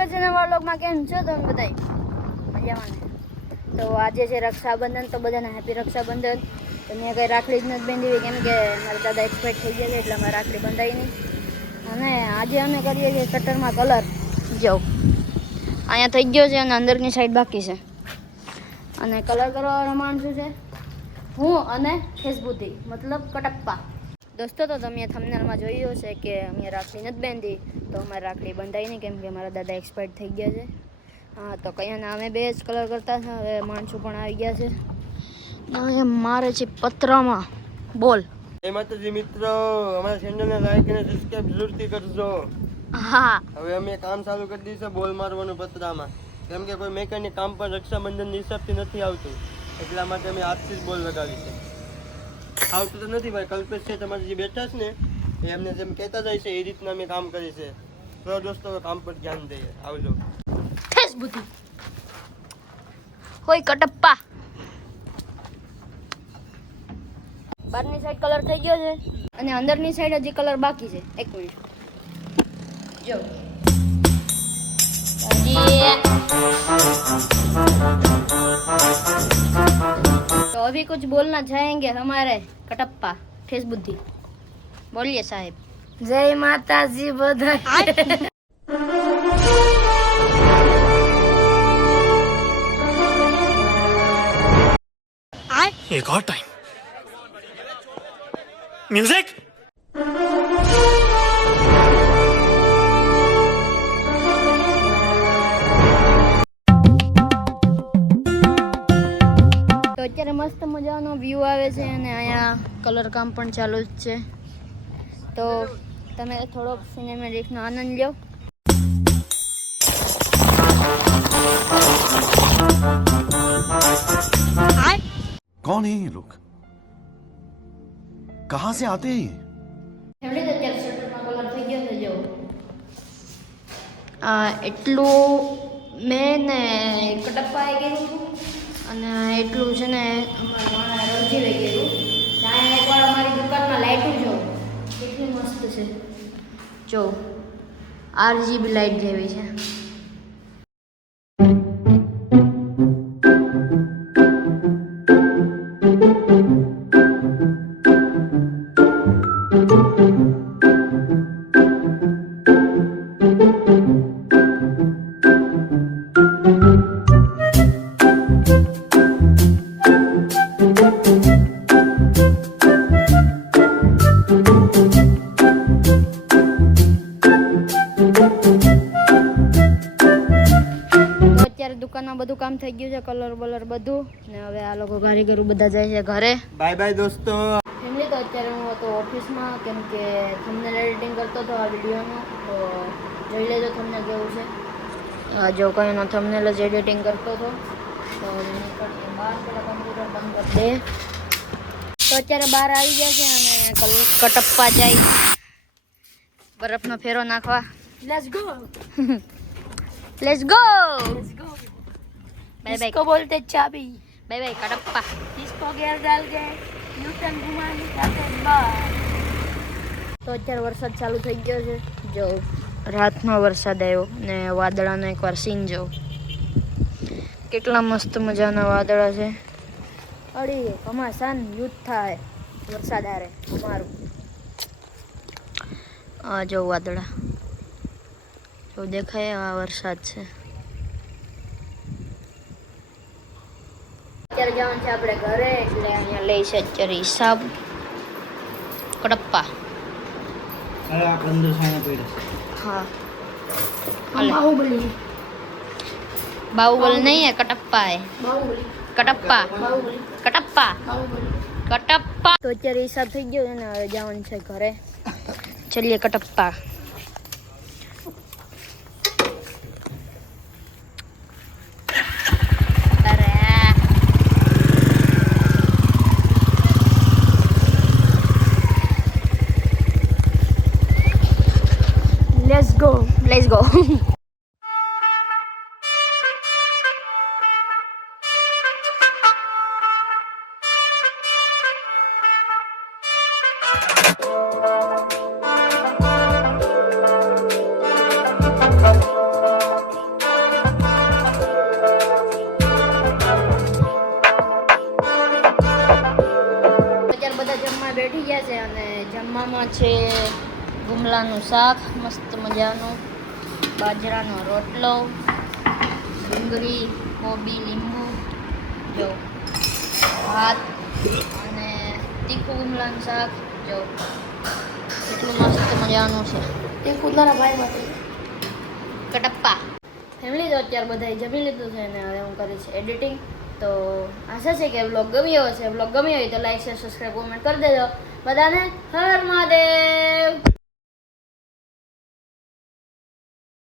સ્વાગત છે નવા વ્લોગમાં. કેમ છો તમે બધાય? મજામાં ને? તો આજે છે રક્ષાબંધન, તો બધાને હેપી રક્ષાબંધન. તો મેં કંઈ રાખડી જ નથી બાંધી, કેમ કે મારા દાદા એક્સપાયર થઈ ગયા છે એટલે અમારે રાખડી બંધાઈ નહીં. અને આજે અમે કરીએ છીએ કટરમાં કલર. જો અહીંયા થઈ ગયો છે અને અંદરની સાઈડ બાકી છે. અને કલર કરવાનો માણસ છે હું અને ફેસબુદ્ધિ, મતલબ કટપ્પા. દોસ્તો, તો તમે થંબનેલમાં જોયું હશે કે અમે રાખડી નથી બાંધી, તો અમારે રાખડી બંધાઈ નહીં કેમ કે મારા દાદા એક્સપાયર્ડ થઈ ગયા છે. હા, તો કયા અમે બે જ કલર કરતા છે. હવે માણસો પણ આવી ગયા છે. મારે છે પતરામાં બોલ. જય માતાજી મિત્રો, અમારા ચેનલને લાઈક અને સબસ્ક્રાઇબ જરૂરથી કરજો. હા, હવે અમે કામ ચાલુ કરી દીધું છે બોલ મારવાનું પતરામાં, કેમ કે કોઈ મેકેનિક કામ પર રક્ષાબંધન હિસાબથી નથી આવતું, એટલા માટે અમે આજથી જ બોલ લગાવી છે. આવતું તો નથી ભાઈ, કલ્પેશ છે તમારે જે બેઠા છે ને એ એમને જેમ કહેતા જાય છે એ રીતના અમે કામ કરીએ છીએ. તો દોસ્તો કામ પર ધ્યાન દઈએ. આવજો. ફેસબુદ્ધિ હોય કટપ્પા. બહારની સાઈડ કલર થઈ ગયો છે અને અંદરની સાઈડ હજી કલર બાકી છે. એક મિનિટ જો तो अभी कुछ बोलना चाहेंगे हमारे कटप्पा फेसबुद्धि. बोलिए साहेब. जय माता जी बधाई. एक और टाइम म्यूजिक. તો અત્યારે મસ્ત મજાનો વ્યૂ આવે છે અને અહીંયા કલર કામ પણ ચાલુ જ છે. તો તમે થોડોક સિનેમેટિકનો આનંદ લ્યો. कौन है ये लोग? कहां से आते हैं ये? એવડી તો અત્યારે શર્ટમાં કલર થઈ ગયો છે. જો એટલું મેં ને કટપ્પાએ કર્યું હતું અને એટલું છે ને અમારા રજીવે કર્યું. ત્યાં એકવાર અમારી દુકાનમાં લાઇટું જો કેટલી મસ્ત છે. જો RGB લાઇટ જેવી છે. દુકાનમાં બધું કામ થઈ ગયું છે, કલર બલર બધું. ને હવે આ લોકો કારીગરો બધા જાય છે ઘરે. બાય બાય દોસ્તો. ફેમિલી, તો અત્યારે હું હતો ઓફિસમાં કેમ કે થંબનેલ એડિટિંગ કરતો હતો આ વિડીયોનું. તો જોઈ લેજો થંબનેલ કેવું છે. જો કઈનો થંબનેલ જ એડિટિંગ કરતો હતો. તો બહાર પેલા કમ્પ્યુટર બંધ કરી દે. તો અત્યારે બહાર આવી ગયા છે અને કટપ્પા જાય બરફનો ફેરો નાખવા. Let's go. Let's go. Bye bye. इसको बोलते चाबी. Bye bye Kattappa. इसको गियर डाल के न्यूटन घुमाने जाते बाय. તો અત્યારે વરસાદ ચાલુ થઈ ગયો છે. જો રાતનો વરસાદ આવ્યો ને વાદળાનો એકવાર સીન જો કેટલા મસ્ત મજાના વાદળા છે. અડી કમાસાન યુદ્ધ થાય વરસાદ આરે અમારું. આ જો વાદળા તો દેખાય, આ વરસાદ છે. અત્યારે જવાનું છે આપણે ઘરે, એટલે અહીંયા લઈ છે અત્યારે હિસાબ કટપ્પા. હા, બાહુબલી નહીં હે, કટપ્પા હે. કટપ્પા કટપ્પા કટપ્પા. તો અત્યારે હિસાબ થઈ ગયો છે ને હવે જવાનું છે ઘરે. ચલીએ કટપ્પા. Let's go. Let's go. આમાં છે ગુમલાનું શાક મસ્ત મજાનું, બાજરાનો રોટલો, ડુંગળી, કોબી, લીંબુ, જો ભાત અને તીખું ગુમલાનું શાક. જો એટલું મસ્ત મજાનું છે. એ કુદલાના ભાઈ માટે કટપ્પા ફેમિલી તો અત્યારે બધાએ જમી લીધું છે અને હવે હું કરીશ એડિટિંગ. તો આશા છે કે બ્લોગ ગમ્યો હશે. બ્લોગ ગમ્યો હોય તો લાઈક શેર સબસ્ક્રાઈબ કોમેન્ટ કરી દેજો. બધાને હર મહાદેવ.